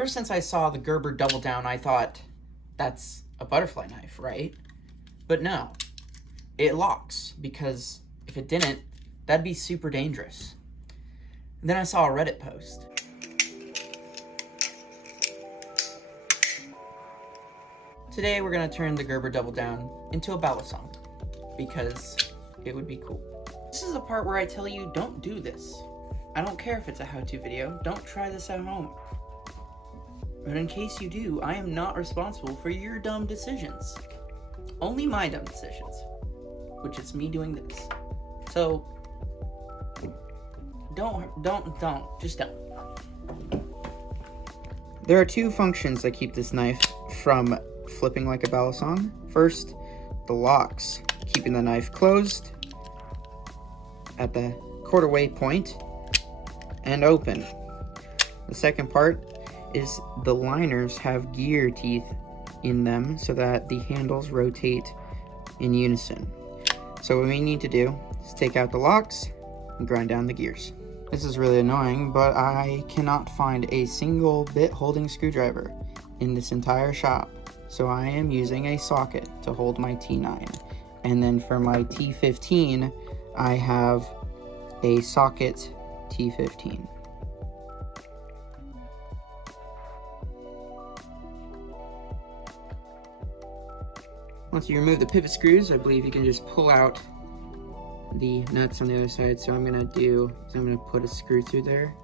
Ever since I saw the Gerber Doubledown, I thought, that's a butterfly knife, right? But no, it locks, because if it didn't, that'd be super dangerous. And then I saw a Reddit post. Today we're gonna turn the Gerber Doubledown into a balisong, because it would be cool. This is the part where I tell you, don't do this. I don't care if it's a how-to video, don't try this at home. But in case you do, I am not responsible for your dumb decisions. Only my dumb decisions, which is me doing this. So, just don't. There are two functions that keep this knife from flipping like a balisong. First, the locks, keeping the knife closed at the quarter-way point and open. The second part is the liners have gear teeth in them so that the handles rotate in unison. So what we need to do is take out the locks and grind down the gears. This is really annoying, but I cannot find a single bit holding screwdriver in this entire shop. So I am using a socket to hold my T9. And then for my T15, I have a socket T15. Once you remove the pivot screws, I believe you can just pull out the nuts on the other side. So I'm gonna put a screw through there,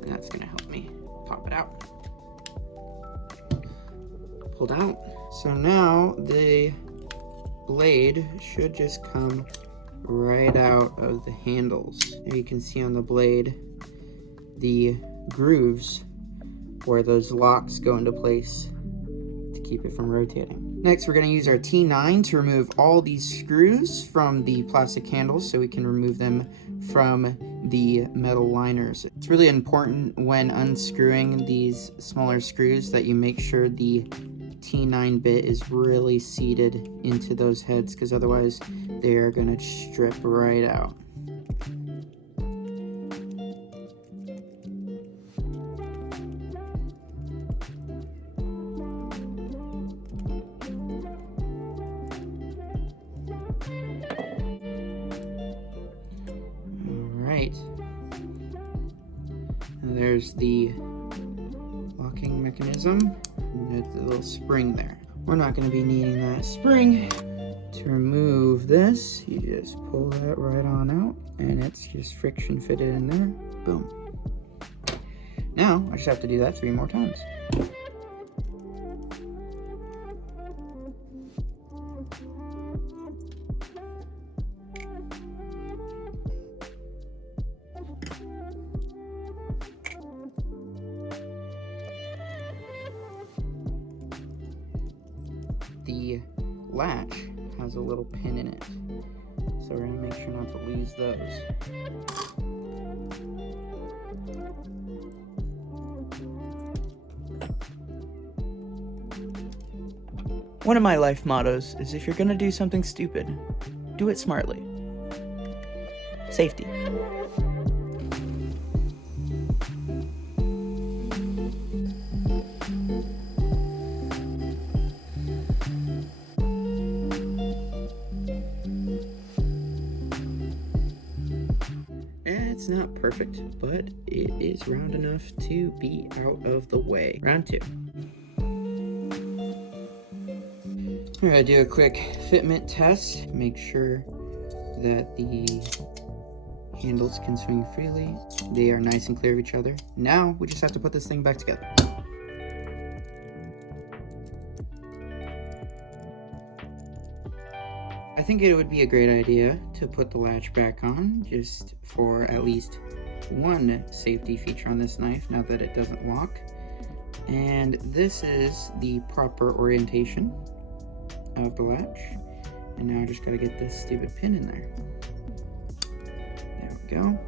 and that's gonna help me pop it out. Pulled out. So now the blade should just come right out of the handles. And you can see on the blade the grooves where those locks go into place to keep it from rotating. Next, we're going to use our T9 to remove all these screws from the plastic handles so we can remove them from the metal liners. It's really important when unscrewing these smaller screws that you make sure the T9 bit is really seated into those heads, because otherwise they are going to strip right out. Alright, and there's the locking mechanism. There's a little spring there. We're not going to be needing that spring. To remove this, you just pull that right on out, and it's just friction fitted in there. Boom. Now, I just have to do that 3 more times. The latch has a little pin in it, so we're going to make sure not to lose those. One of my life mottos is, if you're going to do something stupid, do it smartly. Safety. It's not perfect, but it is round enough to be out of the way. Round 2. We're gonna do a quick fitment test. Make sure that the handles can swing freely. They are nice and clear of each other. Now we just have to put this thing back together. I think it would be a great idea to put the latch back on, just for at least one safety feature on this knife, now that it doesn't lock. And this is the proper orientation of the latch. And now I just gotta get this stupid pin in there. There we go.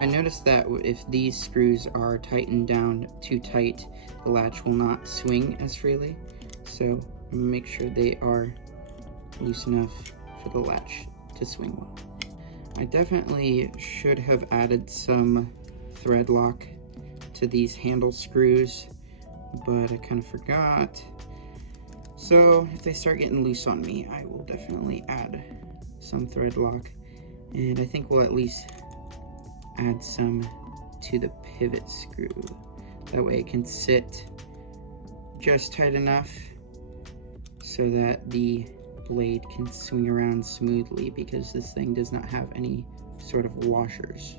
I noticed that if these screws are tightened down too tight, the latch will not swing as freely. So make sure they are loose enough for the latch to swing well. I definitely should have added some thread lock to these handle screws, but I kind of forgot. So if they start getting loose on me, I will definitely add some thread lock, and I think we'll at least add some to the pivot screw. That way it can sit just tight enough so that the blade can swing around smoothly, because this thing does not have any sort of washers.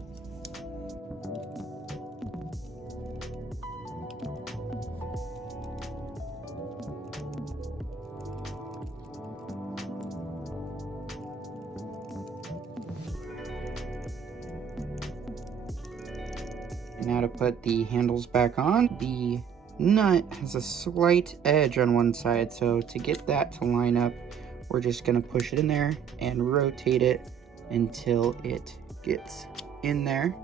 And now to put the handles back on, the nut has a slight edge on one side, so to get that to line up, we're just gonna push it in there and rotate it until it gets in there.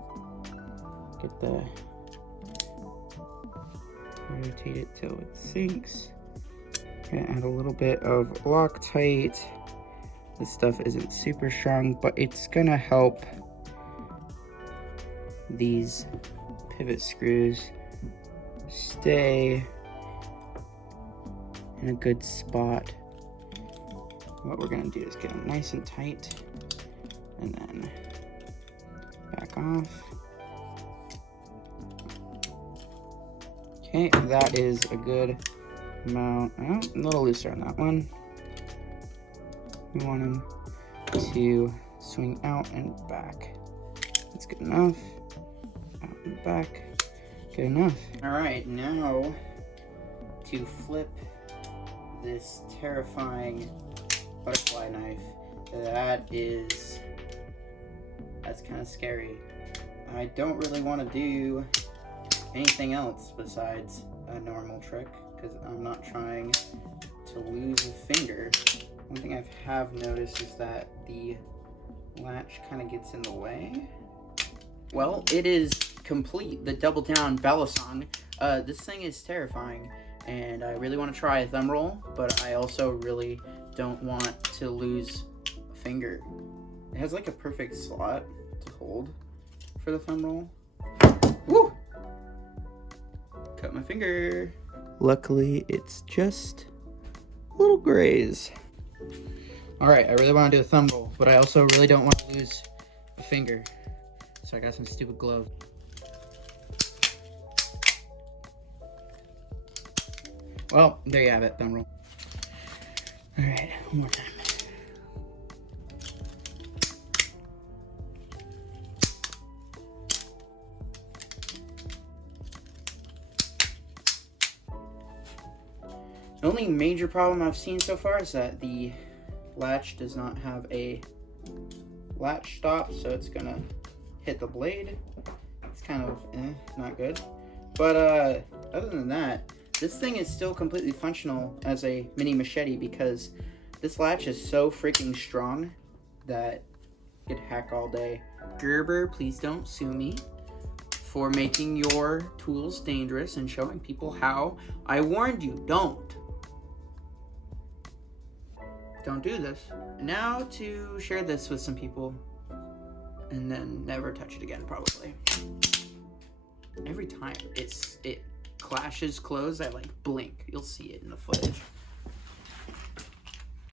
Rotate it till it sinks. Gonna add a little bit of Loctite. This stuff isn't super strong, but it's gonna help these pivot screws stay in a good spot. What we're gonna do is get them nice and tight and then back off. Okay, that is a good amount. Oh, a little looser on that one. We want them to swing out and back. That's good enough. Out and back. Good enough. All right, now to flip this terrifying butterfly knife. That's kind of scary. I don't really want to do anything else besides a normal trick, because I'm not trying to lose a finger. One thing I have noticed is that the latch kind of gets in the way. Well, it is complete, the double down balisong. This thing is terrifying, and I really want to try a thumb roll, but I also really don't want to lose a finger. It has like a perfect slot to hold for the thumb roll. Woo! Cut my finger. Luckily, it's just a little graze. All right, I really want to do a thumb roll, but I also really don't want to lose a finger. So I got some stupid gloves. Well, there you have it, thumb roll. All right, one more time. The only major problem I've seen so far is that the latch does not have a latch stop, so it's gonna hit the blade. It's kind of not good. But other than that, this thing is still completely functional as a mini machete, because this latch is so freaking strong that it could hack all day. Gerber, please don't sue me for making your tools dangerous and showing people how. I warned you, don't do this. Now to share this with some people and then never touch it again, probably. Every time it clashes closed, I like blink. You'll see it in the footage.